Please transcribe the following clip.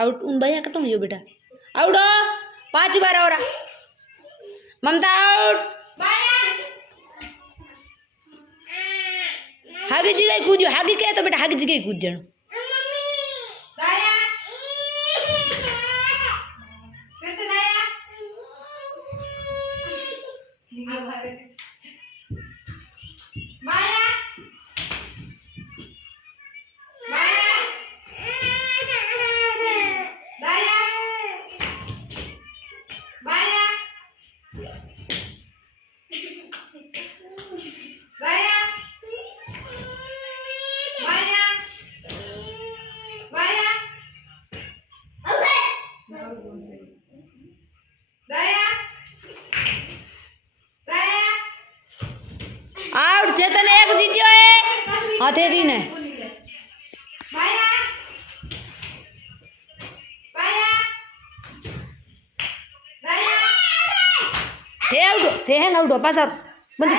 आउट उन भैया कटो यो बेटा आउट 5 बार और ममता आउट हागी जी गई कूदो हागी के तो बेटा हागी जी गई कूद जानो आउट चेतन एक जीत्यो है हथेली ने थे हैं आउट पास और बंद